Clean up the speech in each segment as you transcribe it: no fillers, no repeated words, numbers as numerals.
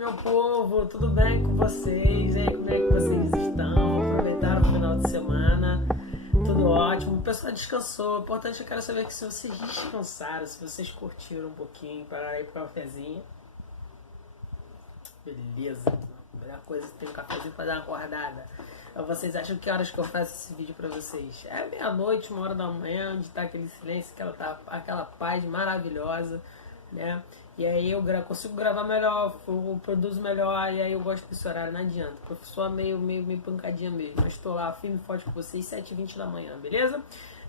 meu povo, tudo bem com vocês? E aí, como é que vocês estão? Aproveitaram o final de semana? Tudo ótimo, o pessoal descansou. O importante, eu quero saber que se vocês descansaram, se vocês curtiram um pouquinho, pararam aí pro cafezinho. Beleza, a melhor coisa é ter um cafezinho pra dar uma acordada. Vocês acham que horas que eu faço esse vídeo pra vocês? É meia-noite, 1h da manhã, onde tá aquele silêncio, aquela paz maravilhosa, né? E aí eu consigo gravar melhor, eu produzo melhor, e aí eu gosto desse horário, não adianta. O professor é meio pancadinha mesmo, mas tô lá firme e forte com vocês, 7h20 da manhã, beleza?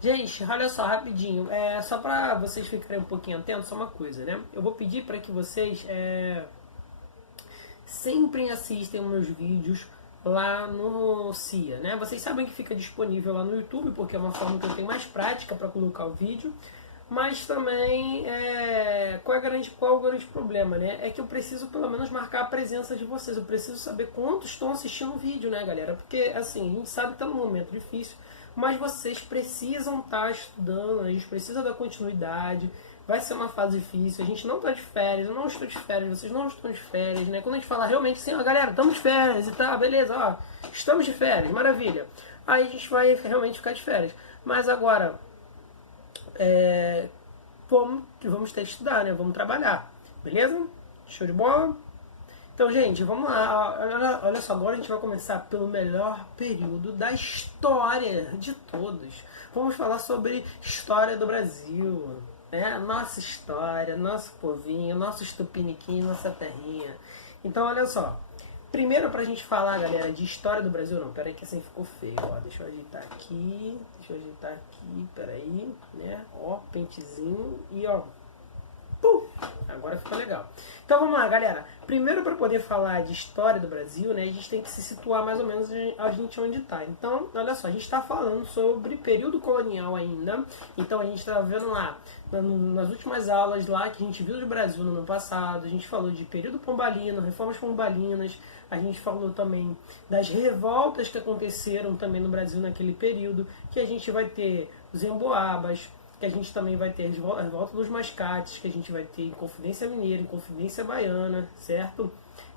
Gente, olha só, rapidinho, só pra vocês ficarem um pouquinho atentos, só uma coisa, né? Eu vou pedir pra que vocês sempre assistem meus vídeos lá no CIA, né? Vocês sabem que fica disponível lá no YouTube, porque é uma forma que eu tenho mais prática para colocar o vídeo, mas também qual é o grande problema, né? É que eu preciso pelo menos marcar a presença de vocês, eu preciso saber quantos estão assistindo o vídeo, né, galera? Porque assim, a gente sabe que tá num momento difícil, mas vocês precisam estar estudando, a gente precisa dar continuidade. Vai ser uma fase difícil, a gente não está de férias, eu não estou de férias, vocês não estão de férias, né? Quando a gente fala realmente assim, ó, galera, estamos de férias e tá, beleza, ó, estamos de férias, maravilha. Aí a gente vai realmente ficar de férias. Mas agora, vamos ter que estudar, né? Vamos trabalhar, beleza? Show de bola? Então, gente, vamos lá. Olha só, agora a gente vai começar pelo melhor período da história de todos. Vamos falar sobre história do Brasil. Nossa história, nosso povinho, nosso tupiniquim, nossa terrinha. Então, olha só. Primeiro, pra gente falar, galera, de história do Brasil, não, peraí que assim ficou feio, ó. Deixa eu ajeitar aqui, peraí, né? Ó, pentezinho e ó. Pum! Agora ficou legal. Então vamos lá, galera. Primeiro, para poder falar de história do Brasil, né, a gente tem que se situar mais ou menos a gente onde está. Então, olha só, a gente está falando sobre período colonial ainda. Então, a gente está vendo lá, nas últimas aulas lá que a gente viu do Brasil no ano passado, a gente falou de período pombalino, reformas pombalinas, a gente falou também das revoltas que aconteceram também no Brasil naquele período, que a gente vai ter os emboabas, que a gente também vai ter a revolta dos mascates, que a gente vai ter Inconfidência Mineira, Inconfidência Baiana, certo?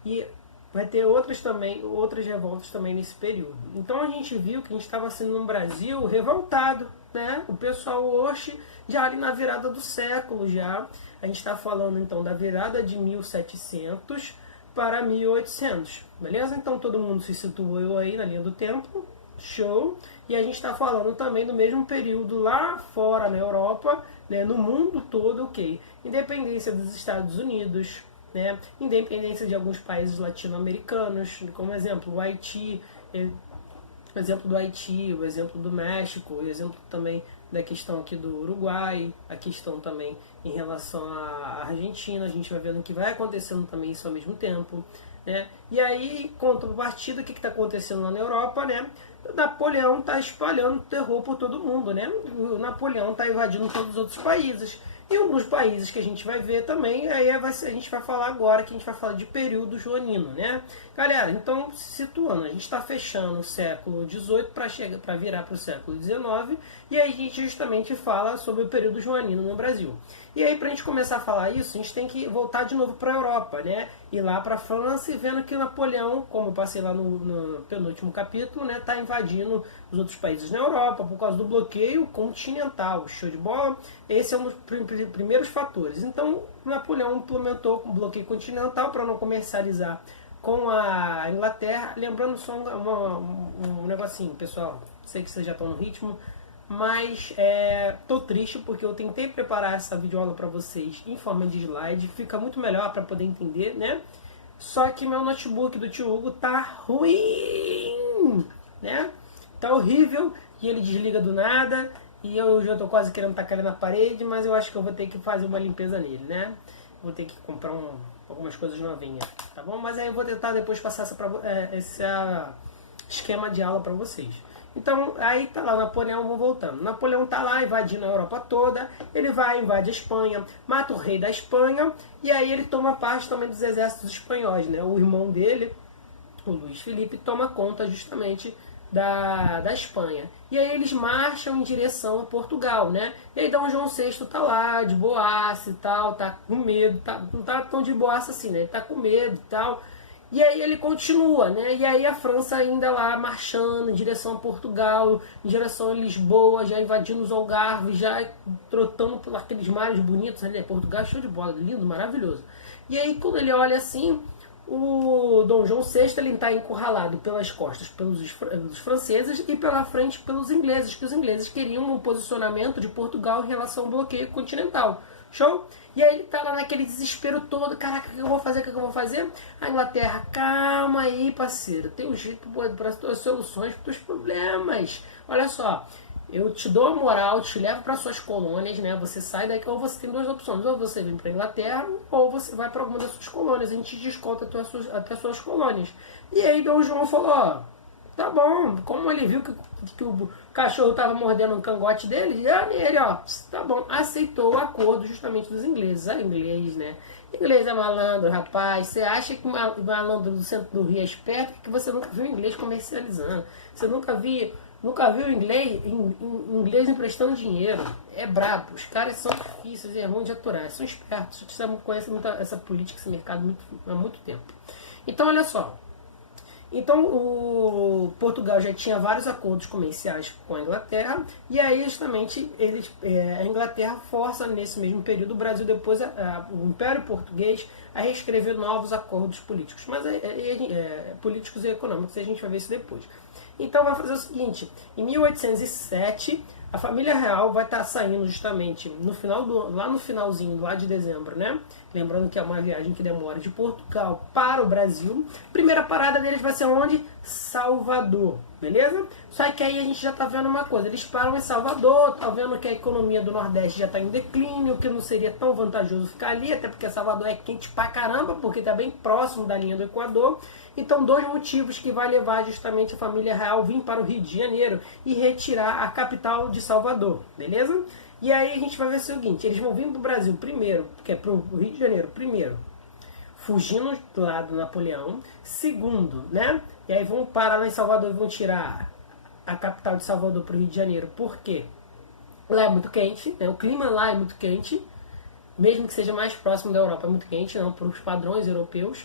E vai ter outras revoltas também nesse período. Então a gente viu que a gente estava sendo um Brasil revoltado, né? O pessoal hoje, já ali na virada do século já, a gente está falando então da virada de 1700 para 1800, beleza? Então todo mundo se situou aí na linha do tempo. Show! E a gente está falando também do mesmo período lá fora na Europa, né, no mundo todo, ok? Independência dos Estados Unidos, né, independência de alguns países latino-americanos, como exemplo o Haiti, o exemplo do Haiti, o exemplo do México, o exemplo também da questão aqui do Uruguai, a questão também em relação à Argentina, a gente vai vendo que vai acontecendo também isso ao mesmo tempo. Né? E aí, contrapartida, o que está acontecendo lá na Europa, né? Napoleão está espalhando terror por todo mundo, né? O Napoleão está invadindo todos os outros países. E um dos países que a gente vai ver também, a gente vai falar agora, que a gente vai falar de período joanino, né? Galera, então, situando, a gente está fechando o século XVIII para virar para o século XIX, e aí a gente justamente fala sobre o período joanino no Brasil. E aí, para a gente começar a falar isso, a gente tem que voltar de novo para a Europa, né? Ir lá para a França e vendo que Napoleão, como eu passei lá no penúltimo capítulo, né, está invadindo os outros países na Europa por causa do bloqueio continental. Show de bola? Esse é um dos primeiros fatores. Então, Napoleão implementou um bloqueio continental para não comercializar com a Inglaterra. Lembrando só um negocinho, pessoal. Sei que vocês já estão no ritmo, mas tô triste porque eu tentei preparar essa videoaula para vocês em forma de slide, fica muito melhor para poder entender, né? Só que meu notebook do tio Hugo tá ruim, né? Tá horrível e ele desliga do nada e eu já tô quase querendo tacar ele na parede, mas eu acho que eu vou ter que fazer uma limpeza nele, né? Vou ter que comprar algumas coisas novinhas, tá bom? Mas aí eu vou tentar depois passar esse esquema de aula para vocês. Então, aí tá lá, Napoleão, vamos voltando. Napoleão tá lá invadindo a Europa toda, ele vai, invade a Espanha, mata o rei da Espanha, e aí ele toma parte também dos exércitos espanhóis, né? O irmão dele, o Luiz Felipe, toma conta justamente da Espanha. E aí eles marcham em direção a Portugal, né? E aí Dom João VI tá lá, de boaça e tal, tá com medo, não tá tão de boaça assim, né? Ele tá com medo e tal. E aí ele continua, né? E aí a França ainda lá marchando em direção a Portugal, em direção a Lisboa, já invadindo os Algarves, já trotando por aqueles mares bonitos ali, né? Portugal show de bola, lindo, maravilhoso. E aí quando ele olha assim, o Dom João VI ele está encurralado pelas costas pelos franceses e pela frente pelos ingleses, que os ingleses queriam um posicionamento de Portugal em relação ao bloqueio continental. Show? E aí ele tá lá naquele desespero todo, caraca, o que eu vou fazer, o que eu vou fazer? A Inglaterra, calma aí, parceiro, tem um jeito para as tuas soluções, para os teus problemas. Olha só, eu te dou a moral, te levo para suas colônias, né? Você sai daqui, ou você tem duas opções, ou você vem para a Inglaterra, ou você vai para alguma das suas colônias, a gente desconta até as suas colônias. E aí Dom João falou, ó, tá bom, como ele viu que o cachorro estava mordendo um cangote dele, ele, ó, tá bom, aceitou o acordo justamente dos ingleses. Ah, inglês, né? Inglês é malandro, rapaz. Você acha que malandro do centro do Rio é esperto porque você nunca viu inglês comercializando. Você nunca viu inglês emprestando dinheiro. É brabo. Os caras são difíceis, é ruim de aturar. São espertos. Você conhece muito essa política, esse mercado há muito tempo. Então, olha só. Então, o Portugal já tinha vários acordos comerciais com a Inglaterra, e aí justamente a Inglaterra força nesse mesmo período o Brasil depois, o Império Português, a reescrever novos acordos políticos, mas políticos e econômicos, a gente vai ver isso depois. Então vai fazer o seguinte, em 1807, a família real vai estar saindo justamente lá no finalzinho, lá de dezembro, né? Lembrando que é uma viagem que demora de Portugal para o Brasil. Primeira parada deles vai ser onde? Salvador, beleza? Só que aí a gente já tá vendo uma coisa, eles param em Salvador, tá vendo que a economia do Nordeste já tá em declínio, que não seria tão vantajoso ficar ali, até porque Salvador é quente pra caramba, porque tá bem próximo da linha do Equador. Então, dois motivos que vai levar justamente a família real vir para o Rio de Janeiro e retirar a capital de Salvador, beleza? E aí a gente vai ver o seguinte, eles vão vir para o Brasil primeiro, que é para o Rio de Janeiro, primeiro, fugindo do lado do Napoleão, segundo, né? E aí vão parar lá em Salvador e vão tirar a capital de Salvador para o Rio de Janeiro, por quê? Lá é muito quente, né? O clima lá é muito quente, mesmo que seja mais próximo da Europa, é muito quente, não para os padrões europeus.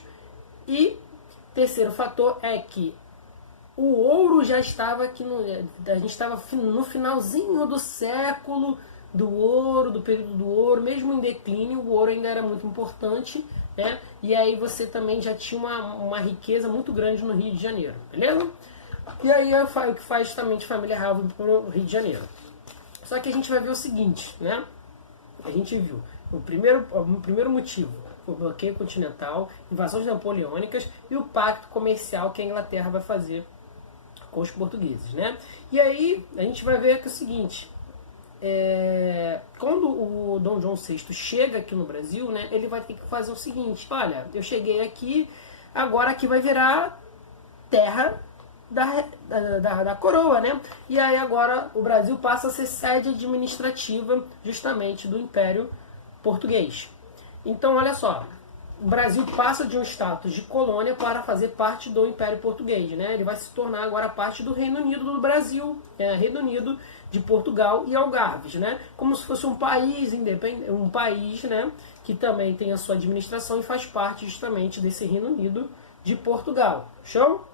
E terceiro fator é que o ouro já estava aqui, a gente estava no finalzinho do século do ouro, do período do ouro, mesmo em declínio, o ouro ainda era muito importante, né? E aí você também já tinha uma riqueza muito grande no Rio de Janeiro, beleza? E aí é o que faz justamente a família real vir para o Rio de Janeiro. Só que a gente vai ver o seguinte, né? A gente viu o primeiro motivo, o bloqueio continental, invasões napoleônicas e o pacto comercial que a Inglaterra vai fazer com os portugueses, né? E aí a gente vai ver que é o seguinte, quando o Dom João VI chega aqui no Brasil, né, ele vai ter que fazer o seguinte, olha, eu cheguei aqui, agora aqui vai virar terra da coroa, né? E aí agora o Brasil passa a ser sede administrativa justamente do Império Português. Então, olha só, o Brasil passa de um status de colônia para fazer parte do Império Português, né? Ele vai se tornar agora parte do Reino Unido do Brasil, Reino Unido de Portugal e Algarves, né? Como se fosse um país independente, um país, né, que também tem a sua administração e faz parte justamente desse Reino Unido de Portugal. Show?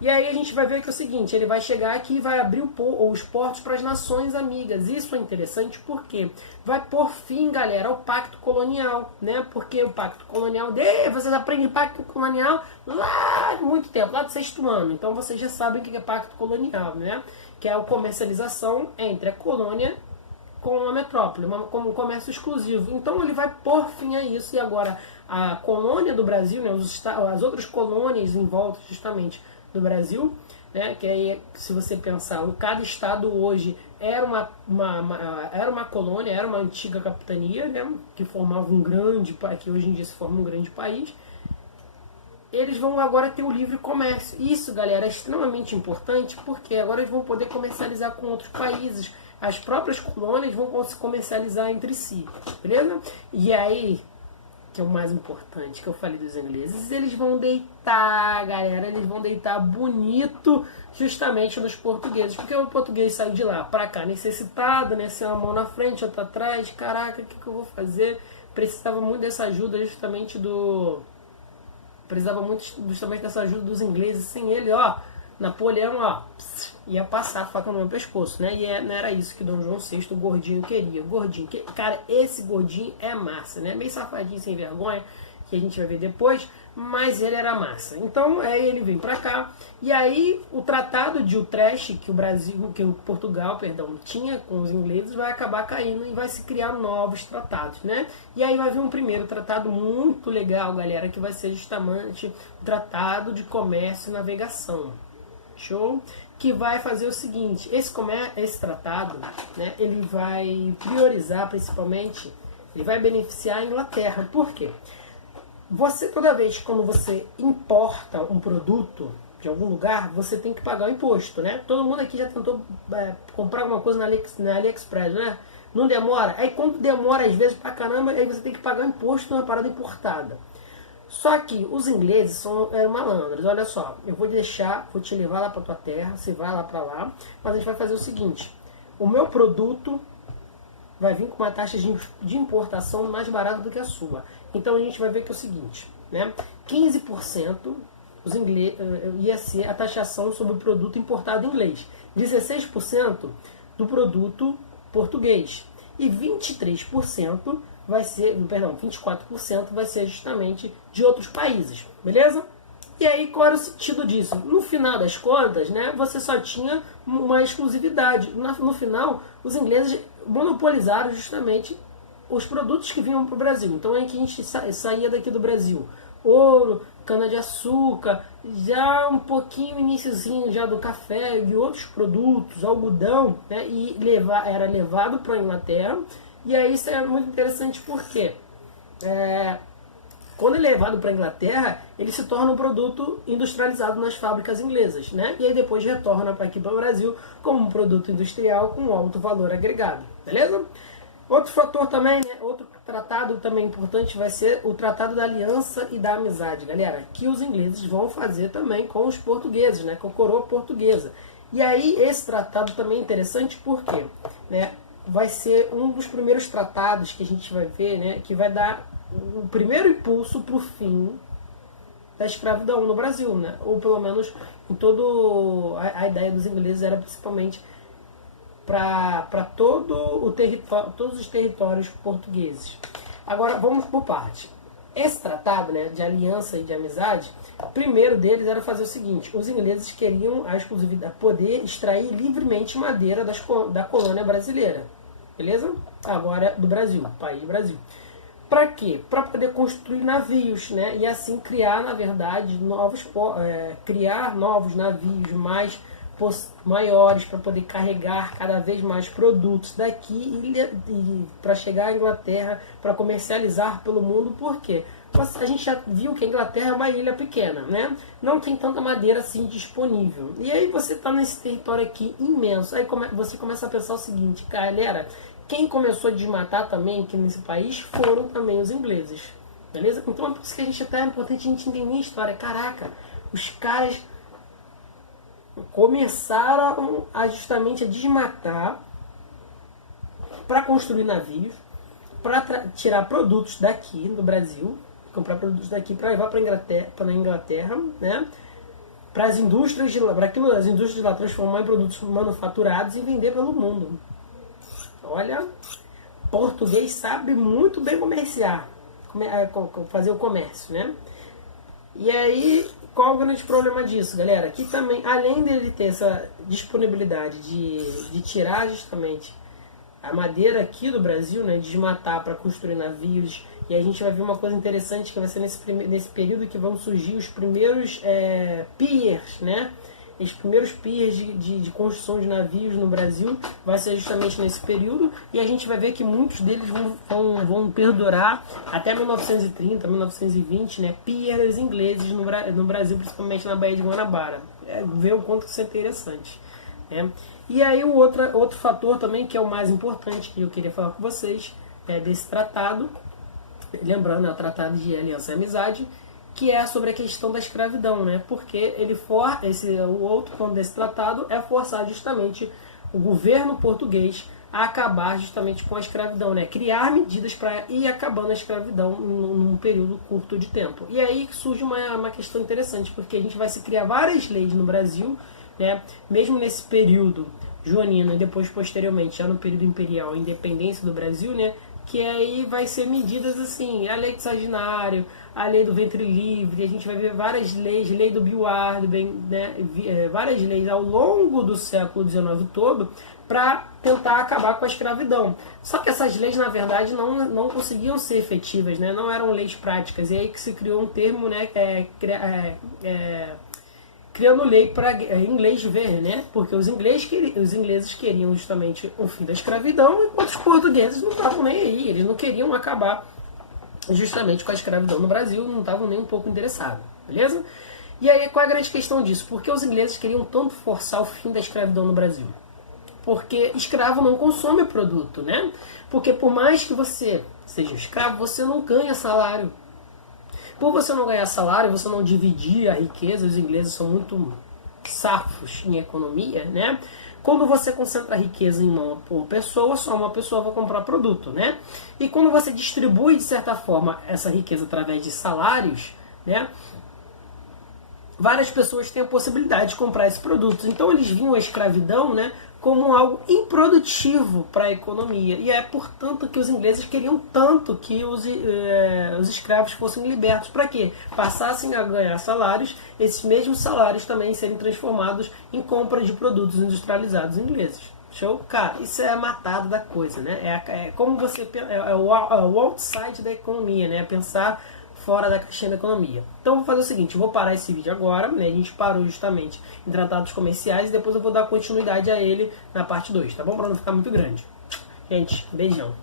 E aí a gente vai ver que é o seguinte, ele vai chegar aqui e vai abrir os portos para as nações amigas. Isso é interessante porque vai por fim, galera, ao pacto colonial, né? Porque o pacto colonial, vocês aprendem pacto colonial lá de muito tempo, lá do 6º ano. Então vocês já sabem o que é pacto colonial, né? Que é a comercialização entre a colônia com a metrópole, como um comércio exclusivo. Então ele vai por fim a isso e agora a colônia do Brasil, né, as outras colônias em volta justamente do Brasil, né, que aí, se você pensar, cada estado hoje era uma colônia, era uma antiga capitania, né, que formava um grande país, que hoje em dia se forma um grande país. Eles vão agora ter o livre comércio. Isso, galera, é extremamente importante porque agora eles vão poder comercializar com outros países. As próprias colônias vão se comercializar entre si, beleza? E aí, o que é o mais importante, que eu falei dos ingleses, eles vão deitar, galera, eles vão deitar bonito justamente nos portugueses, porque o português saiu de lá pra cá necessitado, né, sem uma mão na frente, outra atrás, caraca, o que eu vou fazer? Precisava muito dessa ajuda justamente dessa ajuda dos ingleses. Sem ele, ó, Napoleão, ó, ia passar a faca no meu pescoço, né? E não era isso que Dom João VI, o gordinho, queria. Cara, esse gordinho é massa, né? Meio safadinho, sem vergonha, que a gente vai ver depois, mas ele era massa. Então, aí ele vem pra cá, e aí o tratado de Utrecht, que o Portugal, tinha com os ingleses, vai acabar caindo e vai se criar novos tratados, né? E aí vai vir um primeiro tratado muito legal, galera, que vai ser justamente o Tratado de Comércio e Navegação. Show? Que vai fazer o seguinte, esse tratado, né, ele vai priorizar principalmente, ele vai beneficiar a Inglaterra. Por quê? Toda vez quando você importa um produto de algum lugar, você tem que pagar o imposto, né? Todo mundo aqui já tentou comprar alguma coisa na AliExpress, né? Não demora? Aí quando demora, às vezes, pra caramba, aí você tem que pagar o imposto numa parada importada. Só que os ingleses são malandros. Olha só, eu vou te levar lá pra tua terra, você vai lá pra lá, mas a gente vai fazer o seguinte, o meu produto vai vir com uma taxa de importação mais barata do que a sua. Então a gente vai ver que é o seguinte, né? 15% ia ser a taxação sobre o produto importado inglês, 16% do produto português e 24% vai ser justamente de outros países, beleza? E aí, qual era o sentido disso? No final das contas, né, você só tinha uma exclusividade. No final, os ingleses monopolizaram justamente os produtos que vinham para o Brasil. Então, é que a gente saía daqui do Brasil. Ouro, cana-de-açúcar, já um pouquinho iniciozinho já do café e outros produtos, algodão, né, e era levado para a Inglaterra. E aí isso é muito interessante porque quando é levado para a Inglaterra, ele se torna um produto industrializado nas fábricas inglesas, né? E aí depois retorna aqui para o Brasil como um produto industrial com alto valor agregado, beleza? Outro fator também, né? Outro tratado também importante vai ser o Tratado da Aliança e da Amizade, galera, que os ingleses vão fazer também com os portugueses, né? Com a coroa portuguesa. E aí esse tratado também é interessante porque, né, vai ser um dos primeiros tratados que a gente vai ver, né, que vai dar o primeiro impulso para o fim da escravidão no Brasil, né? Ou pelo menos em a ideia dos ingleses era principalmente para todos os territórios portugueses. Agora vamos por parte. Esse tratado, né, de aliança e de amizade, o primeiro deles era fazer o seguinte: os ingleses queriam a exclusividade, poder extrair livremente madeira da colônia brasileira, beleza? Agora do Brasil, país Brasil. Para quê? Para poder construir navios, né? E assim criar, na verdade, criar novos navios maiores para poder carregar cada vez mais produtos daqui e para chegar à Inglaterra para comercializar pelo mundo. Por quê? A gente já viu que a Inglaterra é uma ilha pequena, né? Não tem tanta madeira assim disponível. E aí você está nesse território aqui imenso. Aí você começa a pensar o seguinte, galera, quem começou a desmatar também aqui nesse país foram também os ingleses, beleza? Então é por isso que é importante a gente entender a história. Caraca, os caras começaram justamente a desmatar para construir navios, para tirar produtos daqui do Brasil, comprar produtos daqui para levar para a Inglaterra, né? Para as indústrias de lá transformar em produtos manufaturados e vender pelo mundo. Olha, português sabe muito bem comerciar, fazer o comércio, né? E aí, qual o grande problema disso, galera? Que também, além dele ter essa disponibilidade de tirar justamente a madeira aqui do Brasil, né, desmatar para construir navios, e a gente vai ver uma coisa interessante que vai ser nesse período que vão surgir os primeiros piers, né? Os primeiros piers de construção de navios no Brasil vai ser justamente nesse período, e a gente vai ver que muitos deles vão perdurar até 1930, 1920, né? Piers ingleses no Brasil, principalmente na Baía de Guanabara. Ver o quanto isso é interessante, né? E aí o outro fator também, que é o mais importante, que eu queria falar com vocês, desse tratado, lembrando, é o Tratado de Aliança e Amizade, que é sobre a questão da escravidão, né? Porque o outro ponto desse tratado é forçar justamente o governo português a acabar justamente com a escravidão, né? Criar medidas para ir acabando a escravidão num período curto de tempo. E aí surge uma questão interessante, porque a gente vai se criar várias leis no Brasil, né? Mesmo nesse período joanino e depois posteriormente, já no período imperial, a independência do Brasil, né? Que aí vai ser medidas assim, a lei de Saginário, a lei do ventre livre, a gente vai ver várias leis, lei do Biuard, né, várias leis ao longo do século XIX todo, para tentar acabar com a escravidão. Só que essas leis, na verdade, não conseguiam ser efetivas, né, não eram leis práticas, e aí que se criou um termo, né, criando lei para inglês ver, né? Porque os ingleses queriam justamente o fim da escravidão, enquanto os portugueses não estavam nem aí, eles não queriam acabar justamente com a escravidão no Brasil, não estavam nem um pouco interessados, beleza? E aí qual é a grande questão disso? Porque os ingleses queriam tanto forçar o fim da escravidão no Brasil? Porque escravo não consome produto, né? Porque por mais que você seja escravo, você não ganha salário. Por você não ganhar salário, você não dividir a riqueza, os ingleses são muito safos em economia, né? Quando você concentra a riqueza em uma pessoa, só uma pessoa vai comprar produto, né? E quando você distribui, de certa forma, essa riqueza através de salários, né? Várias pessoas têm a possibilidade de comprar esses produtos. Então eles viam a escravidão, né, como algo improdutivo para a economia. E é, portanto, que os ingleses queriam tanto que os escravos fossem libertos. Para quê? Passassem a ganhar salários, esses mesmos salários também serem transformados em compra de produtos industrializados ingleses. Show? Cara, isso é a matada da coisa, né? É como você... É o outside da economia, né? Pensar fora da caixinha da economia. Então eu vou fazer o seguinte, eu vou parar esse vídeo agora, né? A gente parou justamente em tratados comerciais e depois eu vou dar continuidade a ele na parte 2, tá bom? Para não ficar muito grande. Gente, beijão.